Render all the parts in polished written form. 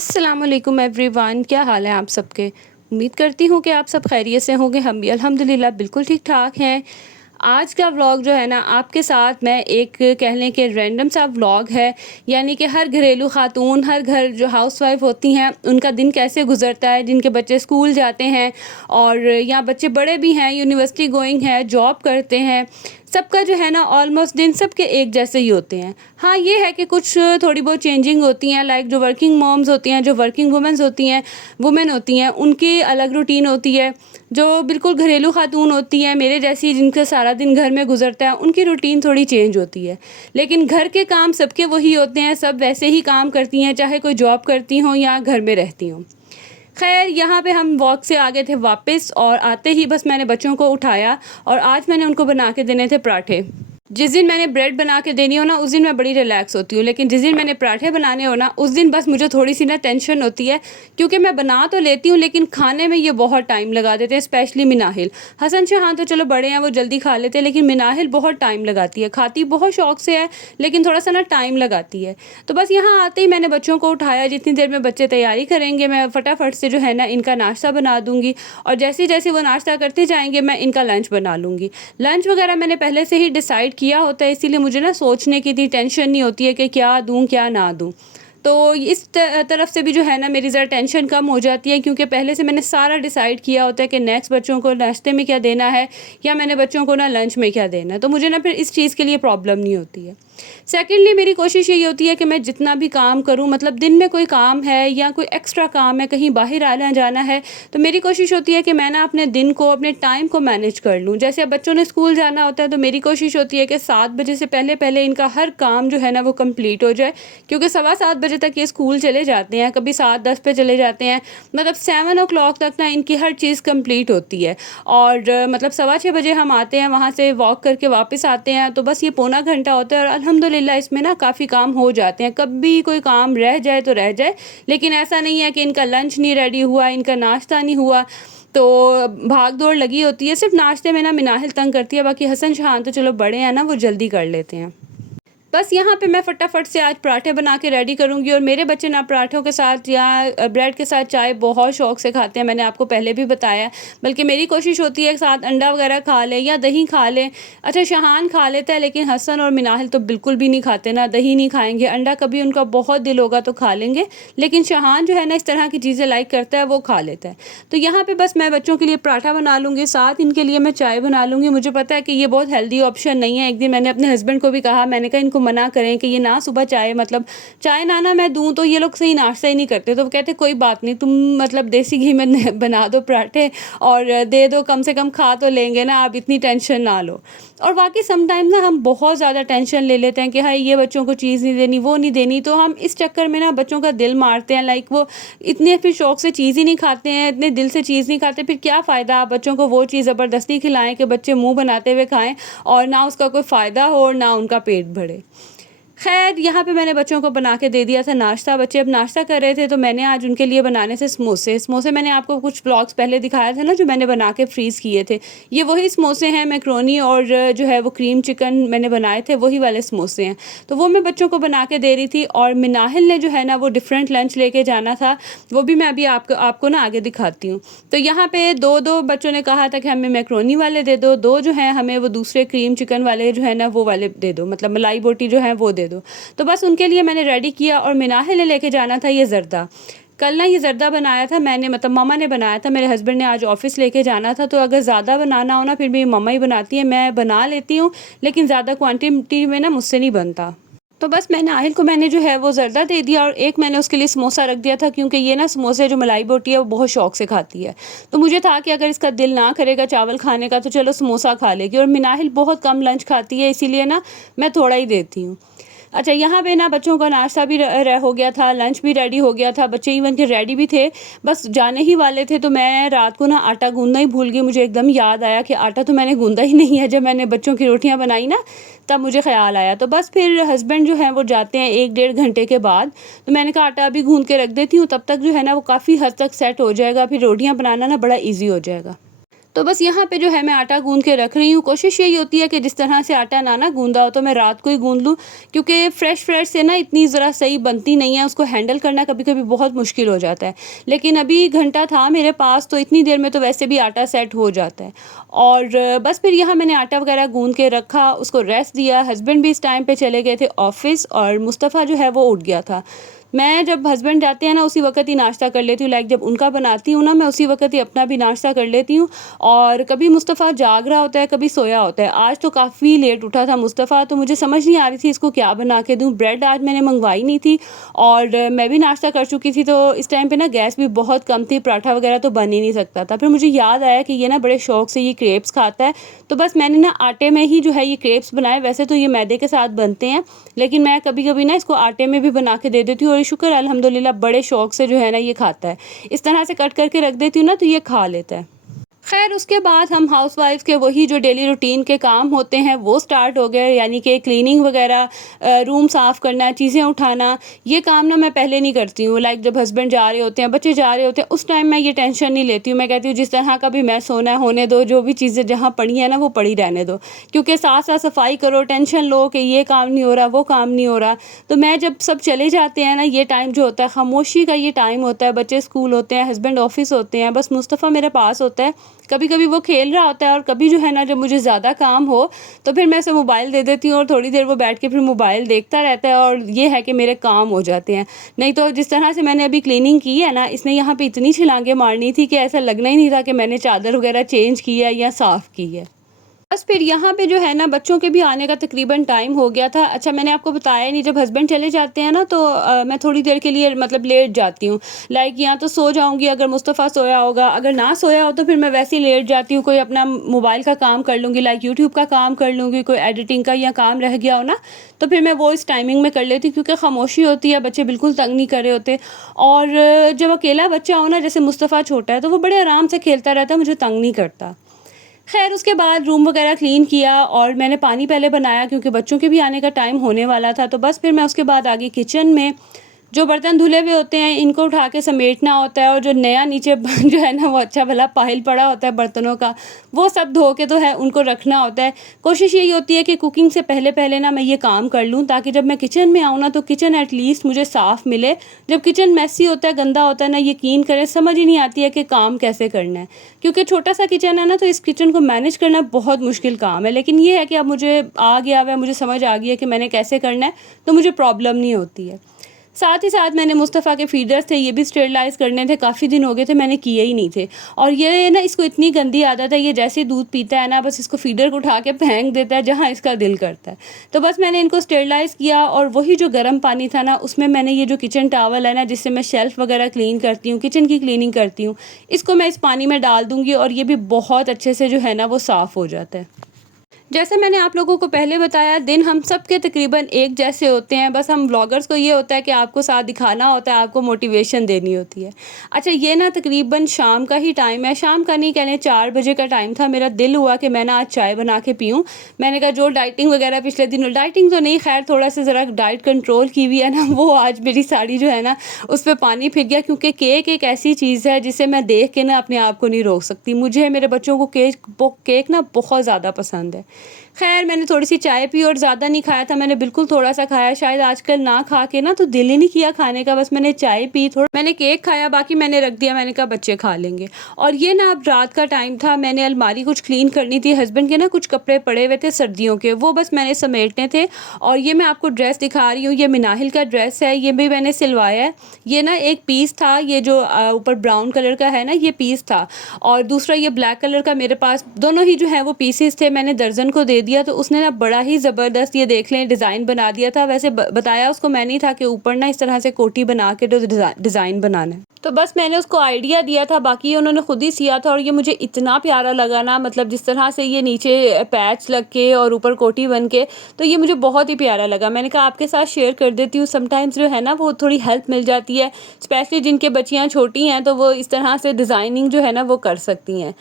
अस्सलामुअलैकुम एवरीवन, क्या हाल है आप सबके। उम्मीद करती हूँ कि आप सब खैरियत से होंगे। हम भी अल्हम्दुलिल्लाह बिल्कुल ठीक ठाक हैं। आज का व्लॉग जो है ना, आपके साथ मैं एक कह लें कि रैंडम सा व्लॉग है। यानी कि हर घरेलू ख़ातून, हर घर जो हाउसवाइफ होती हैं, उनका दिन कैसे गुजरता है, जिनके बच्चे स्कूल जाते हैं और या बच्चे बड़े भी हैं, यूनिवर्सिटी गोइंग है, जॉब करते हैं, सबका जो है ना ऑलमोस्ट दिन सबके एक जैसे ही होते हैं। हाँ, ये है कि कुछ थोड़ी बहुत चेंजिंग होती हैं, लाइक जो वर्किंग मॉम्स होती हैं, जो वर्किंग वुमेंस होती हैं, वुमेन होती हैं, उनकी अलग रूटीन होती है। जो बिल्कुल घरेलू खातून होती हैं मेरे जैसी, जिनका सारा दिन घर में गुजरता है, उनकी रूटीन थोड़ी चेंज होती है। लेकिन घर के काम सबके वही होते हैं, सब वैसे ही काम करती हैं, चाहे कोई जॉब करती हों या घर में रहती हों। खैर, यहाँ पे हम वॉक से आ गए थे वापस और आते ही बस मैंने बच्चों को उठाया और आज मैंने उनको बना के देने थे पराठे। जिस दिन मैंने ब्रेड बना के देनी हो ना, उस दिन मैं बड़ी रिलैक्स होती हूँ, लेकिन जिस दिन मैंने पराठे बनाने हो ना, उस दिन बस मुझे थोड़ी सी ना टेंशन होती है, क्योंकि मैं बना तो लेती हूँ लेकिन खाने में ये बहुत टाइम लगा देते हैं, स्पेशली मिनाहिल। हसन शाहान तो चलो बड़े हैं, वो जल्दी खा लेते हैं, लेकिन मिनाहिल बहुत टाइम लगाती है। खाती बहुत शौक से है, लेकिन थोड़ा सा ना टाइम लगाती है। तो बस यहाँ आते ही मैंने बच्चों को उठाया। जितनी देर में बच्चे तैयारी करेंगे, मैं फटाफट से जो है ना इनका नाश्ता बना दूँगी, और जैसे जैसे वो नाश्ता करते जाएंगे मैं इनका लंच बना लूँगी। लंच वगैरह मैंने पहले से ही डिसाइड किया होता है, इसीलिए मुझे ना सोचने की इतनी टेंशन नहीं होती है कि क्या दूँ क्या ना दूँ। तो इस तरफ से भी जो है ना मेरी ज़रा टेंशन कम हो जाती है, क्योंकि पहले से मैंने सारा डिसाइड किया होता है कि नेक्स्ट बच्चों को नाश्ते में क्या देना है या मैंने बच्चों को ना लंच में क्या देना है। तो मुझे ना फिर इस चीज़ के लिए प्रॉब्लम नहीं होती है। सेकेंडली, मेरी कोशिश यही होती है कि मैं जितना भी काम करूँ, मतलब दिन में कोई काम है या कोई एक्स्ट्रा काम है, कहीं बाहर आना जाना है, तो मेरी कोशिश होती है कि मैं ना अपने दिन को, अपने टाइम को मैनेज कर लूँ। जैसे अब बच्चों ने स्कूल जाना होता है, तो मेरी कोशिश होती है कि 7 बजे से पहले पहले इनका हर काम जो है ना वो कंप्लीट हो जाए, क्योंकि 7:15 बजे तक ये स्कूल चले जाते हैं, कभी 7:10 पे चले जाते हैं। मतलब 7 ओ क्लॉक तक ना इनकी हर चीज़ कंप्लीट होती है। और मतलब 6:15 बजे हम आते हैं, वहाँ से वॉक करके वापस आते हैं, तो बस ये पौना घंटा होता है और अल्हम्दुलिल्लाह इसमें ना काफ़ी काम हो जाते हैं। कभी कोई काम रह जाए तो रह जाए, लेकिन ऐसा नहीं है कि इनका लंच नहीं रेडी हुआ, इनका नाश्ता नहीं हुआ, तो भाग दौड़ लगी होती है। सिर्फ नाश्ते में ना मिनाहिल तंग करती है, बाकी हसन शाहान तो चलो बड़े हैं ना, वो जल्दी कर लेते हैं। बस यहाँ पे मैं फटाफट से आज पराठे बना के रेडी करूँगी, और मेरे बच्चे ना पराठों के साथ या ब्रेड के साथ चाय बहुत शौक से खाते हैं, मैंने आपको पहले भी बताया। बल्कि मेरी कोशिश होती है साथ अंडा वगैरह खा लें या दही खा लें। अच्छा, शाहान खा लेता है, लेकिन हसन और मिनाहिल तो बिल्कुल भी नहीं खाते, ना दही नहीं खाएंगे, अंडा कभी उनका बहुत दिल होगा तो खा लेंगे, लेकिन शाहान जो है ना इस तरह की चीज़ें लाइक करता है, वो खा लेता है। तो यहाँ पर बस मैं बच्चों के लिए पराठा बना लूँगी, साथ इनके लिए मैं चाय बना लूँगी। मुझे पता है कि ये बहुत हेल्दी ऑप्शन नहीं है। एक दिन मैंने अपने हस्बैंड को भी कहा, मैंने कहा इनको मना करें कि ये ना सुबह चाय, मतलब चाय ना मैं दूं तो ये लोग सही नाश्ता ही नहीं करते। तो वो कहते कोई बात नहीं, तुम मतलब देसी घी में बना दो पराठे और दे दो, कम से कम खा तो लेंगे ना, आप इतनी टेंशन ना लो। और वाकई समटाइम ना हम बहुत ज़्यादा टेंशन ले लेते हैं कि हाँ ये बच्चों को चीज़ नहीं देनी, वो नहीं देनी, तो हम इस चक्कर में ना बच्चों का दिल मारते हैं। लाइक वो इतने फिर शौक से चीज़ ही नहीं खाते हैं, इतने दिल से चीज़ नहीं खाते, फिर क्या फ़ायदा आप बच्चों को वो चीज़ ज़बरदस्ती खिलाएं कि बच्चे मुँह बनाते हुए खाएं और ना उसका कोई फ़ायदा हो और ना उनका पेट भरे। खैर, यहाँ पे मैंने बच्चों को बना के दे दिया था नाश्ता। बच्चे अब नाश्ता कर रहे थे, तो मैंने आज उनके लिए बनाने थे समोसे मैंने आपको कुछ ब्लॉग्स पहले दिखाया था ना, जो मैंने बना के फ्रीज़ किए थे। ये वही समोसे हैं, मैक्रोनी और जो है वो क्रीम चिकन मैंने बनाए थे, वही वाले समोसे हैं। तो वो मैं बच्चों को बना के दे रही थी, और मिनाहिल ने जो है ना वो डिफरेंट लंच लेके जाना था, वो भी मैं अभी आपको ना आगे दिखाती हूँ। तो यहाँ पे दो बच्चों ने कहा था कि हमें मैक्रोनी वाले दे दो, दो जो हैं हमें वो दूसरे क्रीम चिकन वाले जो है ना वो वाले दे दो, मतलब मलाई बोटी जो है वो दे दो। तो बस उनके लिए मैंने रेडी किया, और मिनाहिल ने लेके जाना था ये ज़र्दा। कल ना ये ज़र्दा बनाया था मैंने, मतलब मम्मा ने बनाया था, मेरे हस्बैंड ने आज ऑफिस लेके जाना था, तो अगर ज़्यादा बनाना हो ना फिर भी मम्मा ही बनाती है, मैं बना लेती हूँ, लेकिन ज़्यादा क्वांटिटी में ना मुझसे नहीं बनता। तो बस नाहिल को मैंने जो है वो ज़र्दा दे दिया, और एक मैंने उसके लिए समोसा रख दिया था, क्योंकि ये ना समोसे जो मलाई बोटी है वो बहुत शौक से खाती है। तो मुझे था कि अगर इसका दिल ना करेगा चावल खाने का तो चलो समोसा खा लेगी, और मिनाहिल बहुत कम लंच खाती है, इसीलिए ना मैं थोड़ा ही देती हूँ। अच्छा, यहाँ पे ना बच्चों का नाश्ता भी हो गया था, लंच भी रेडी हो गया था, बच्चे इवन के रेडी भी थे, बस जाने ही वाले थे। तो मैं रात को ना आटा गूंदना ही भूल गई। मुझे एकदम याद आया कि आटा तो मैंने गूंदा ही नहीं है। जब मैंने बच्चों की रोटियां बनाई ना, तब मुझे ख्याल आया। तो बस फिर हस्बैंड जो है वो जाते हैं 1-1.5 घंटे के बाद, तो मैंने कहा आटा अभी गूंद के रख देती हूँ, तब तक जो है ना वो काफ़ी हद तक सेट हो जाएगा, फिर रोटियाँ बनाना ना बड़ा ईजी हो जाएगा। तो बस यहाँ पे जो है मैं आटा गूँध के रख रही हूँ। कोशिश यही होती है कि जिस तरह से आटा ना गूँधा हो तो मैं रात को ही गूँध लूँ, क्योंकि फ्रेश से ना इतनी ज़रा सही बनती नहीं है, उसको हैंडल करना कभी-कभी बहुत मुश्किल हो जाता है। लेकिन अभी घंटा था मेरे पास, तो इतनी देर में तो वैसे भी आटा सेट हो जाता है। और बस फिर यहाँ मैंने आटा वगैरह गूँध के रखा, उसको रेस्ट दिया। हस्बैंड भी इस टाइम पे चले गए थे ऑफ़िस और मुस्तफ़ा जो है वो उठ गया था। मैं जब हस्बैंड जाते हैं ना उसी वक़्त ही नाश्ता कर लेती हूँ, लाइक जब उनका बनाती हूँ ना मैं उसी वक़्त ही अपना भी नाश्ता कर लेती हूँ। और कभी मुस्तफ़ा जाग रहा होता है, कभी सोया होता है। आज तो काफ़ी लेट उठा था मुस्तफ़ा, तो मुझे समझ नहीं आ रही थी इसको क्या बना के दूँ। ब्रेड आज मैंने मँगवाई नहीं थी और मैं भी नाश्ता कर चुकी थी, तो इस टाइम पे ना गैस भी बहुत कम थी, पराठा वग़ैरह तो बन ही नहीं सकता था। फिर मुझे याद आया कि ये ना बड़े शौक से ये क्रेप्स खाता है, तो बस मैंने ना आटे में ही जो है ये क्रेप्स बनाए। वैसे तो ये मैदे के साथ बनते हैं, लेकिन मैं कभी-कभी ना इसको आटे में भी बना के दे देती हूँ और शुक्र है अल्हम्दुलिल्लाह बड़े शौक से जो है ना ये खाता है। इस तरह से कट करके रख देती हूँ ना तो ये खा लेता है। ख़ैर उसके बाद हम हाउसवाइफ़ के वही जो डेली रूटीन के काम होते हैं वो स्टार्ट हो गए, यानी कि क्लीनिंग वग़ैरह, रूम साफ़ करना, चीज़ें उठाना। ये काम ना मैं पहले नहीं करती हूँ, लाइक जब हस्बैंड जा रहे होते हैं, बच्चे जा रहे होते हैं, उस टाइम मैं ये टेंशन नहीं लेती हूँ। मैं कहती हूँ जिस तरह का भी मैस होना है होने दो, जो भी चीज़ें जहाँ पड़ी हैं ना वो पड़ी रहने दो। क्योंकि साथ-साथ सफाई करो, टेंशन लो कि ये काम नहीं हो रहा, वो काम नहीं हो रहा। तो मैं जब सब चले जाते हैं ना, ये टाइम जो होता है खामोशी का ये टाइम होता है, बच्चे स्कूल होते हैं, हस्बैंड ऑफ़िस होते हैं, बस मुस्तफ़ा मेरे पास होता है। कभी-कभी वो खेल रहा होता है और कभी जो है ना जब मुझे ज़्यादा काम हो तो फिर मैं उसे मोबाइल दे देती हूँ और थोड़ी देर वो बैठ के फिर मोबाइल देखता रहता है और ये है कि मेरे काम हो जाते हैं। नहीं तो जिस तरह से मैंने अभी क्लीनिंग की है ना, इसने यहाँ पे इतनी छलांगे मारनी थी कि ऐसा लगना ही नहीं था कि मैंने चादर वगैरह चेंज की है या साफ़ की है। बस फिर यहाँ पे जो है ना बच्चों के भी आने का तकरीबन टाइम हो गया था। अच्छा मैंने आपको बताया नहीं, जब हस्बैंड चले जाते हैं ना तो मैं थोड़ी देर के लिए मतलब लेट जाती हूँ। लाइक या तो सो जाऊँगी अगर मुस्तफ़ा सोया होगा, अगर ना सोया हो तो फिर मैं वैसे ही लेट जाती हूँ। कोई अपना मोबाइल का काम कर लूँगी, लाइक यूट्यूब का काम कर लूँगी, कोई एडिटिंग का या काम रह गया हो ना, तो फिर मैं वो इस टाइमिंग में कर लेती हूँ क्योंकि खामोशी होती है, बच्चे बिल्कुल तंग नहीं कर रहे होते। और जब अकेला बच्चा हो ना, जैसे मुस्तफ़ा छोटा है, तो वो बड़े आराम से खेलता रहता है, मुझे तंग नहीं करता। ख़ैर उसके बाद रूम वग़ैरह क्लीन किया और मैंने पानी पहले बनाया क्योंकि बच्चों के भी आने का टाइम होने वाला था। तो बस फिर मैं उसके बाद आ गई किचन में। जो बर्तन धुले हुए होते हैं इनको उठा के समेटना होता है और जो नया नीचे जो है ना वो अच्छा भला पाइल पड़ा होता है बर्तनों का, वो सब धो के तो है उनको रखना होता है। कोशिश यही होती है कि कुकिंग से पहले-पहले ना मैं ये काम कर लूँ ताकि जब मैं किचन में आऊँ ना तो किचन एटलीस्ट मुझे साफ़ मिले। जब किचन मेसी होता है, गंदा होता है ना, यकीन करें समझ ही नहीं आती है कि काम कैसे करना है। क्योंकि छोटा-सा किचन है ना तो इस किचन को मैनेज करना बहुत मुश्किल काम है। लेकिन ये है कि अब मुझे आ गया हुआ है, मुझे समझ आ गई है कि मैंने कैसे करना है, तो मुझे प्रॉब्लम नहीं होती है। साथ ही साथ मैंने मुस्तफ़ा के फ़ीडर्स थे, ये भी स्टेरिलाइज़ करने थे, काफ़ी दिन हो गए थे मैंने किए ही नहीं थे। और ये ना इसको इतनी गंदी आदत है, ये जैसे ही दूध पीता है ना बस इसको फ़ीडर को उठा के फेंक देता है जहाँ इसका दिल करता है। तो बस मैंने इनको स्टेरिलाइज़ किया और वही जो गर्म पानी था ना उसमें मैंने ये जो किचन टॉवल है ना जिससे मैं शेल्फ़ वगैरह क्लीन करती हूँ, किचन की क्लीनिंग करती हूँ, इसको मैं इस पानी में डाल दूँगी और ये भी बहुत अच्छे से जो है ना वो साफ़ हो जाता है। जैसे मैंने आप लोगों को पहले बताया, दिन हम सब के तकरीबन एक जैसे होते हैं, बस हम व्लॉगर्स को ये होता है कि आपको साथ दिखाना होता है, आपको मोटिवेशन देनी होती है। अच्छा ये ना तकरीबन शाम का ही टाइम है, शाम का नहीं कह लें 4 बजे का टाइम था, मेरा दिल हुआ कि मैं ना आज चाय बना के पीऊँ। मैंने कहा जो डाइटिंग वगैरह पिछले दिनों, डाइटिंग तो नहीं खैर थोड़ा-सा ज़रा डाइट कंट्रोल की हुई है ना, वो आज मेरी साड़ी जो है ना उस पे पानी फिर गया क्योंकि केक एक ऐसी चीज़ है जिसे मैं देख के ना अपने आप को नहीं रोक सकती। मुझे मेरे बच्चों को केक ना बहुत ज़्यादा पसंद है। ख़ैर मैंने थोड़ी-सी चाय पी और ज़्यादा नहीं खाया था, मैंने बिल्कुल थोड़ा-सा खाया, शायद आजकल ना खा के ना तो दिल ही नहीं किया खाने का, बस मैंने चाय पी, थोड़ा मैंने केक खाया, बाकी मैंने रख दिया, मैंने कहा बच्चे खा लेंगे। और ये ना अब रात का टाइम था, मैंने अलमारी कुछ क्लीन करनी थी, हस्बैंड के ना कुछ कपड़े पड़े हुए थे सर्दियों के, वो बस मैंने समेटने थे। और ये मैं आपको ड्रेस दिखा रही हूँ, ये मिनाहिल का ड्रेस है, ये भी मैंने सिलवाया है। ये ना एक पीस था, ये जो ऊपर ब्राउन कलर का है ना ये पीस था और दूसरा ये ब्लैक कलर का मेरे पास, दोनों ही जो है वो पीसेस थे, मैंने दर्जन को दे दिया। तो उसने ना बड़ा ही ज़बरदस्त ये देख लें डिज़ाइन बना दिया था। वैसे बताया उसको मैंने ही था कि ऊपर ना इस तरह से कोटी बना के जो डिज़ाइन बनाना है, तो बस मैंने उसको आइडिया दिया था, बाकी उन्होंने खुद ही सिया था। और ये मुझे इतना प्यारा लगा ना, मतलब जिस तरह से ये नीचे पैच लग के और ऊपर कोटी बन के, तो ये मुझे बहुत ही प्यारा लगा। मैंने कहा आपके साथ शेयर कर देती हूँ, समटाइम्स जो है ना वो थोड़ी हेल्प मिल जाती है, स्पेशली जिनके बच्चियाँ छोटी हैं तो वो इस तरह से डिज़ाइनिंग जो है ना वो कर सकती हैं।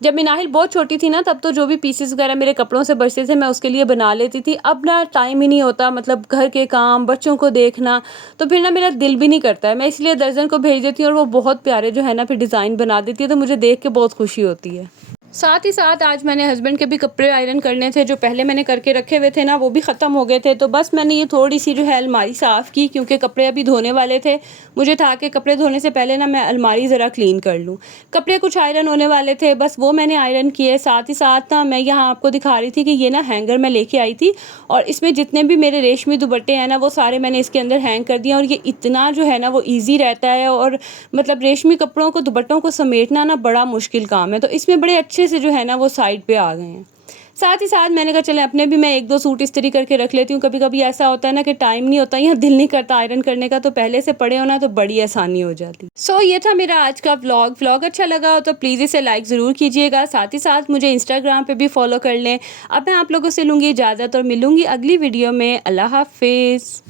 जब मिनाहिल बहुत छोटी थी ना तब तो जो भी पीसेस वगैरह मेरे कपड़ों से बचते थे मैं उसके लिए बना लेती थी। अब ना टाइम ही नहीं होता, मतलब घर के काम, बच्चों को देखना, तो फिर ना मेरा दिल भी नहीं करता है। मैं इसलिए दर्जन को भेज देती हूँ और वो बहुत प्यारे जो है ना फिर डिज़ाइन बना देती है, तो मुझे देख के बहुत खुशी होती है। साथ ही साथ आज मैंने हस्बैंड के भी कपड़े आयरन करने थे, जो पहले मैंने करके रखे हुए थे ना, वो भी ख़त्म हो गए थे। तो बस मैंने ये थोड़ी-सी जो है अलमारी साफ़ की, क्योंकि कपड़े अभी धोने वाले थे। मुझे था कि कपड़े धोने से पहले ना मैं अलमारी ज़रा क्लीन कर लूँ। कपड़े कुछ आयरन होने वाले थे, बस वो मैंने आयरन किए। साथ ही साथ ना मैं यहाँ आपको दिखा रही थी कि ये ना हैंगर मैं लेके आई थी, और इसमें जितने भी मेरे रेशमी दुपट्टे हैं ना, वो सारे मैंने इसके अंदर हैंग कर दिए। और ये इतना जो है ना वो ईज़ी रहता है, और मतलब रेशमी कपड़ों को, दुपट्टों को समेटना ना बड़ा मुश्किल काम है। तो इसमें बड़े अच्छे से जो है ना वो साइड पे आ गए हैं। साथ ही साथ मैंने कहा चलें अपने भी मैं 1-2 सूट इस्त्री करके रख लेती हूँ। कभी-कभी ऐसा होता है ना कि टाइम नहीं होता या दिल नहीं करता आयरन करने का, तो पहले से पड़े हो ना तो बड़ी आसानी हो जाती। सो ये था मेरा आज का व्लॉग। व्लॉग अच्छा लगा हो तो प्लीज़ इसे लाइक ज़रूर कीजिएगा। साथ ही साथ मुझे इंस्टाग्राम पे भी फॉलो कर लें। अब मैं आप लोगों से लूँगी इजाज़त और मिलूँगी अगली वीडियो में। अल्लाह हाफ़िज़।